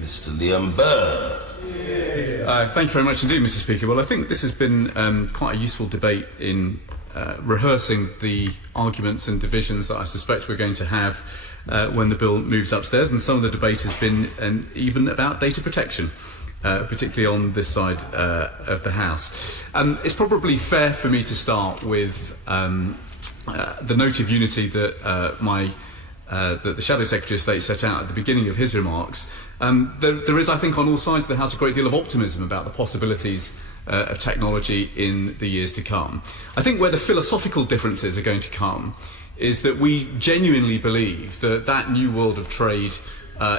Mr. Liam Byrne. Thank you very much indeed, Mr. Speaker. Well, I think this has been quite a useful debate in rehearsing the arguments and divisions that I suspect we're going to have when the bill moves upstairs, and some of the debate has been even about data protection, particularly on this side of the House. It's probably fair for me to start with the note of unity that that the Shadow Secretary of State set out at the beginning of his remarks. There is, I think, on all sides of the House a great deal of optimism about the possibilities of technology in the years to come. I think where the philosophical differences are going to come is that we genuinely believe that that new world of trade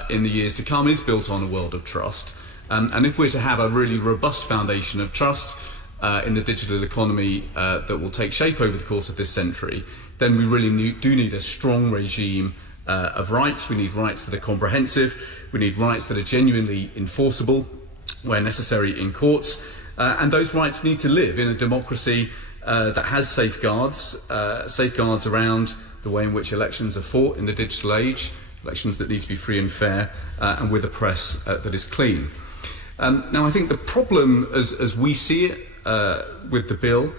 in the years to come is built on a world of trust. And if we're to have a really robust foundation of trust in the digital economy that will take shape over the course of this century, then we really do need a strong regime of rights. We need rights that are comprehensive. We need rights that are genuinely enforceable where necessary in courts. And those rights need to live in a democracy that has safeguards around the way in which elections are fought in the digital age, elections that need to be free and fair, and with a press that is clean. Now, I think the problem, as we see it with the bill,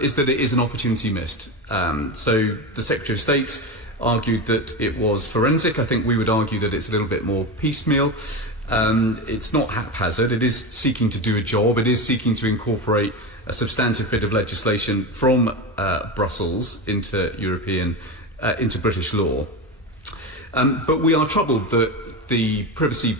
is that it is an opportunity missed. So the Secretary of State argued that it was forensic. I think we would argue that it's a little bit more piecemeal. It's not haphazard. It is seeking to do a job. It is seeking to incorporate a substantive bit of legislation from Brussels into into British law. But we are troubled that the privacy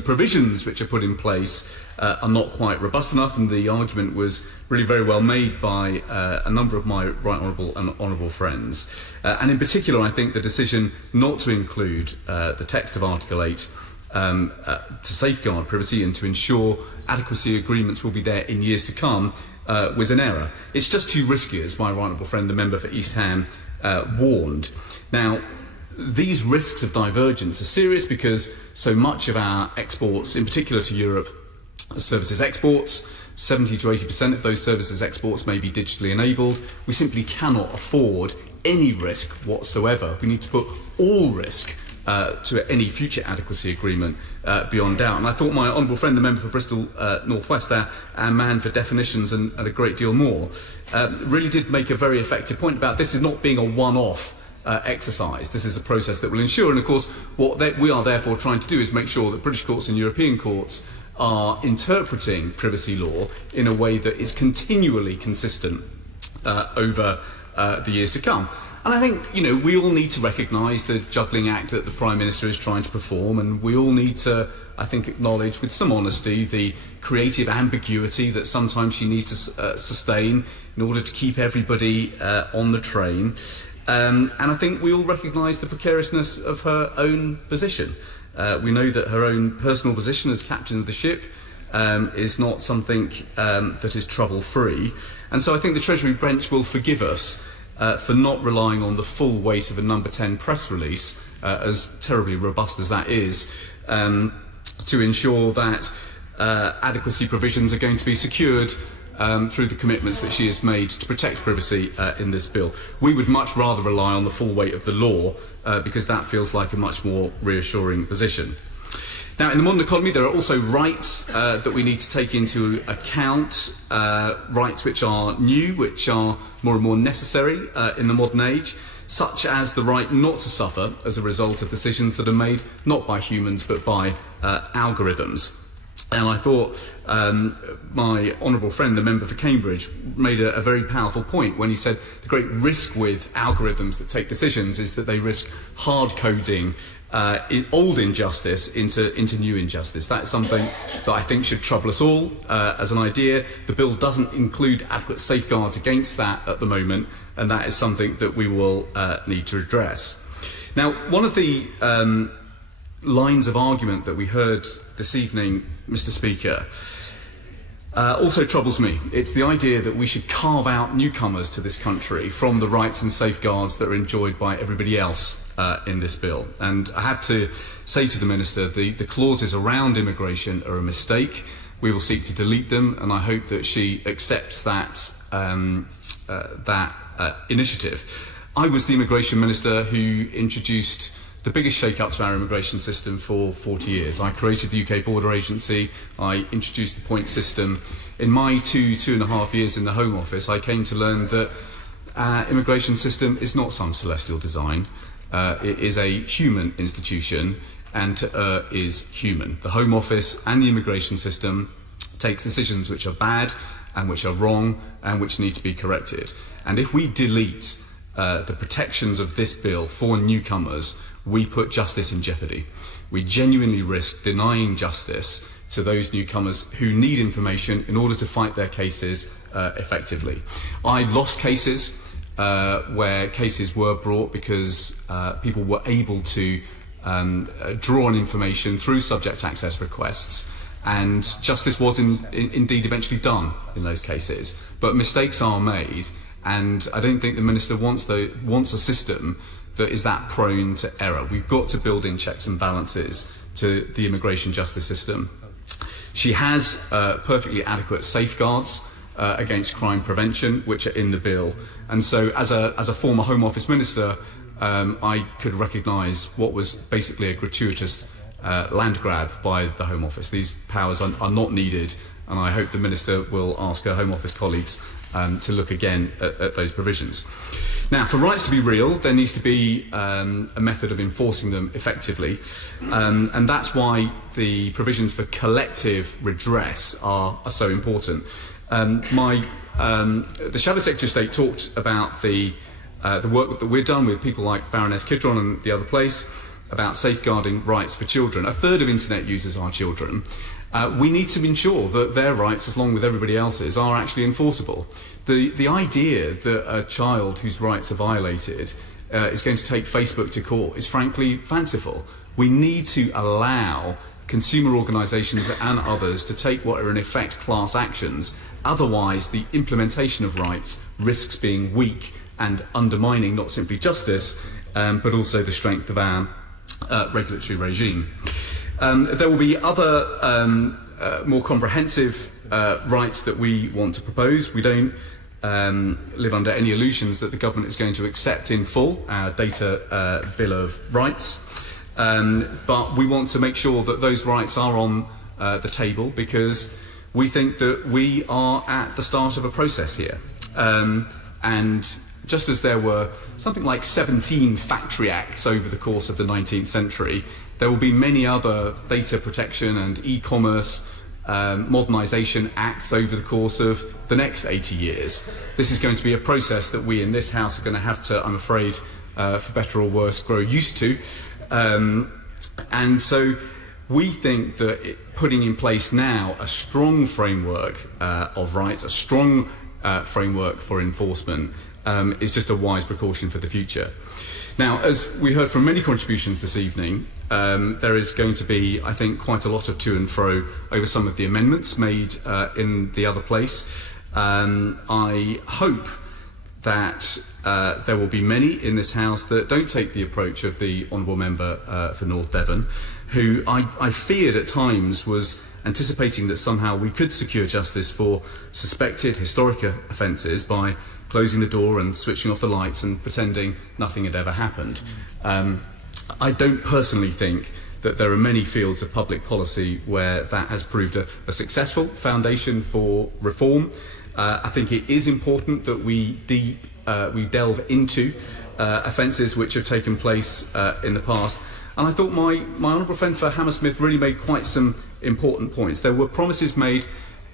provisions which are put in place are not quite robust enough, and the argument was really very well made by a number of my right honourable and honourable friends. And in particular, I think the decision not to include the text of Article 8 to safeguard privacy and to ensure adequacy agreements will be there in years to come was an error. It's just too risky, as my right honourable friend, the member for East Ham, warned. Now, these risks of divergence are serious because so much of our exports, in particular to Europe, are services exports. 70 to 80% of those services exports may be digitally enabled. We simply cannot afford any risk whatsoever. We need to put all risk to any future adequacy agreement beyond doubt. And I thought my honourable friend, the member for Bristol North West, our man for definitions and a great deal more, really did make a very effective point about this is not being a one-off exercise. This is a process that will ensure, and of course what we are therefore trying to do is make sure that British courts and European courts are interpreting privacy law in a way that is continually consistent over the years to come. And I think, we all need to recognise the juggling act that the Prime Minister is trying to perform, and we all need to, I think, acknowledge with some honesty the creative ambiguity that sometimes she needs to sustain in order to keep everybody on the train. And I think we all recognise the precariousness of her own position. We know that her own personal position as captain of the ship is not something that is trouble-free. And so I think the Treasury Bench will forgive us for not relying on the full weight of a number 10 press release, as terribly robust as that is, to ensure that adequacy provisions are going to be secured through the commitments that she has made to protect privacy in this bill. We would much rather rely on the full weight of the law because that feels like a much more reassuring position. Now, in the modern economy, there are also rights that we need to take into account, rights which are new, which are more and more necessary in the modern age, such as the right not to suffer as a result of decisions that are made not by humans but by algorithms. And I thought my honourable friend, the member for Cambridge, made a very powerful point when he said the great risk with algorithms that take decisions is that they risk hard-coding old injustice into new injustice. That's something that I think should trouble us all as an idea. The bill doesn't include adequate safeguards against that at the moment, and that is something that we will need to address. Now, one of the lines of argument that we heard this evening, Mr. Speaker, also troubles me. It's the idea that we should carve out newcomers to this country from the rights and safeguards that are enjoyed by everybody else in this bill. And I have to say to the Minister, the clauses around immigration are a mistake. We will seek to delete them, and I hope that she accepts that initiative. I was the Immigration Minister who introduced the biggest shake-up to our immigration system for 40 years. I created the UK Border Agency, I introduced the point system. In my two and a half years in the Home Office, I came to learn that our immigration system is not some celestial design. It is a human institution, and to err is human. The Home Office and the immigration system takes decisions which are bad and which are wrong and which need to be corrected. And if we delete the protections of this bill for newcomers, we put justice in jeopardy. We genuinely risk denying justice to those newcomers who need information in order to fight their cases effectively. I lost cases where cases were brought because people were able to draw on information through subject access requests, and justice was indeed eventually done in those cases. But mistakes are made, and I don't think the Minister wants a system that is that prone to error. We've got to build in checks and balances to the immigration justice system. She has perfectly adequate safeguards against crime prevention, which are in the bill. And so as a former Home Office Minister, I could recognise what was basically a gratuitous land grab by the Home Office. These powers are not needed, and I hope the Minister will ask her Home Office colleagues to look again at those provisions. Now, for rights to be real, there needs to be a method of enforcing them effectively, and that's why the provisions for collective redress are so important. The Shadow Secretary of State talked about the work that we've done with people like Baroness Kidron and the other place about safeguarding rights for children. A third of internet users are children. We need to ensure that their rights, along with everybody else's, are actually enforceable. The idea that a child whose rights are violated is going to take Facebook to court is frankly fanciful. We need to allow consumer organisations and others to take what are in effect class actions. Otherwise, the implementation of rights risks being weak and undermining not simply justice, but also the strength of our regulatory regime. There will be other more comprehensive rights that we want to propose. We don't live under any illusions that the government is going to accept in full our data Bill of Rights, but we want to make sure that those rights are on the table, because we think that we are at the start of a process here. And just as there were something like 17 factory acts over the course of the 19th century, there will be many other data protection and e-commerce modernisation acts over the course of the next 80 years. This is going to be a process that we in this House are going to have to, I'm afraid, for better or worse, grow used to. And so we think that putting in place now a strong framework of rights, a strong framework for enforcement, is just a wise precaution for the future. Now, as we heard from many contributions this evening, there is going to be, I think, quite a lot of to and fro over some of the amendments made in the other place. I hope that there will be many in this House that don't take the approach of the Honourable Member for North Devon, who I feared at times was anticipating that somehow we could secure justice for suspected historic offences by closing the door and switching off the lights and pretending nothing had ever happened. I don't personally think that there are many fields of public policy where that has proved a successful foundation for reform. I think it is important that we delve into offences which have taken place in the past. And I thought my honourable friend for Hammersmith really made quite some important points. There were promises made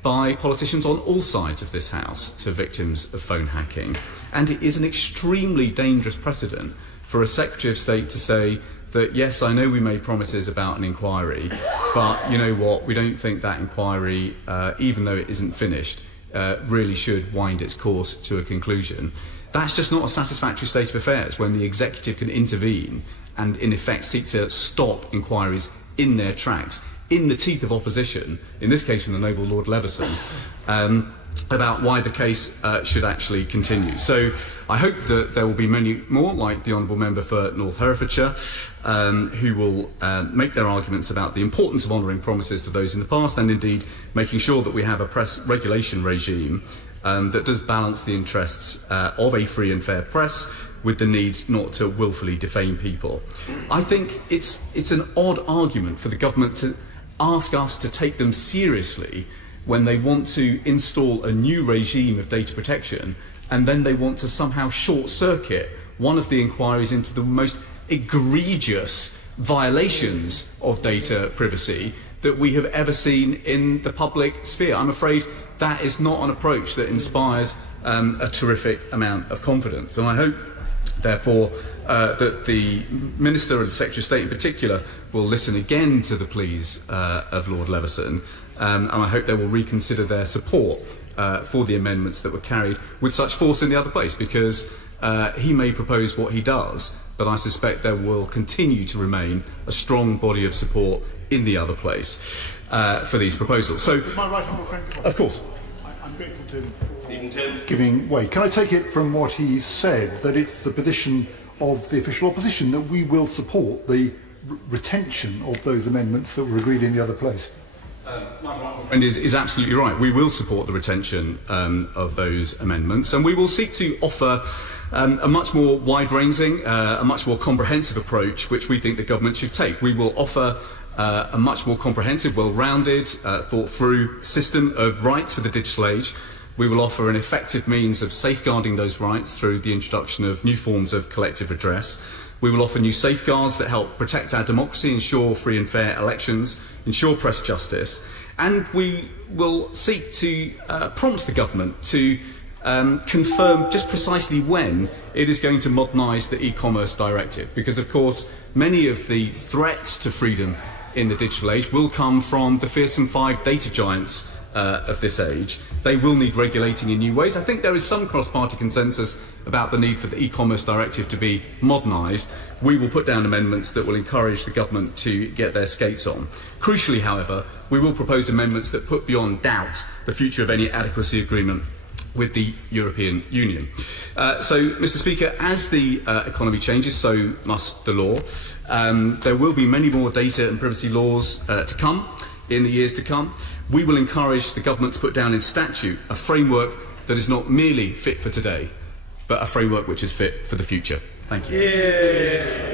by politicians on all sides of this House to victims of phone hacking. And it is an extremely dangerous precedent for a Secretary of State to say that, yes, I know we made promises about an inquiry, but you know what, we don't think that inquiry, even though it isn't finished, really should wind its course to a conclusion. That's just not a satisfactory state of affairs when the executive can intervene and in effect seek to stop inquiries in their tracks, in the teeth of opposition, in this case from the noble Lord Leveson, about why the case should actually continue. So I hope that there will be many more, like the Honourable Member for North Herefordshire, who will make their arguments about the importance of honouring promises to those in the past, and indeed making sure that we have a press regulation regime that does balance the interests of a free and fair press with the need not to willfully defame people. I think it's an odd argument for the government to ask us to take them seriously when they want to install a new regime of data protection, and then they want to somehow short-circuit one of the inquiries into the most egregious violations of data privacy that we have ever seen in the public sphere. I'm afraid that is not an approach that inspires a terrific amount of confidence. And I hope, therefore, that the Minister and Secretary of State in particular will listen again to the pleas of Lord Leveson, and I hope they will reconsider their support for the amendments that were carried with such force in the other place, because he may propose what he does, but I suspect there will continue to remain a strong body of support in the other place for these proposals. So, my right honourable friend, of course, I'm grateful to him for giving way. Can I take it from what he said that it's the position of the official opposition that we will support the retention of those amendments that were agreed in the other place? And is absolutely right. We will support the retention of those amendments, and we will seek to offer a much more wide-ranging, a much more comprehensive approach which we think the government should take. We will offer a much more comprehensive, well-rounded, thought-through system of rights for the digital age. We will offer an effective means of safeguarding those rights through the introduction of new forms of collective redress. We will offer new safeguards that help protect our democracy, ensure free and fair elections, ensure press justice, and we will seek to prompt the government to confirm just precisely when it is going to modernise the e-commerce directive, because of course many of the threats to freedom in the digital age will come from the fearsome 5 data giants of this age. They will need regulating in new ways. I think there is some cross-party consensus about the need for the e-commerce directive to be modernised. We will put down amendments that will encourage the government to get their skates on. Crucially, however, we will propose amendments that put beyond doubt the future of any adequacy agreement with the European Union. So, Mr. Speaker, as the economy changes, so must the law. There will be many more data and privacy laws to come in the years to come. We will encourage the government to put down in statute a framework that is not merely fit for today, but a framework which is fit for the future. Thank you. Yeah.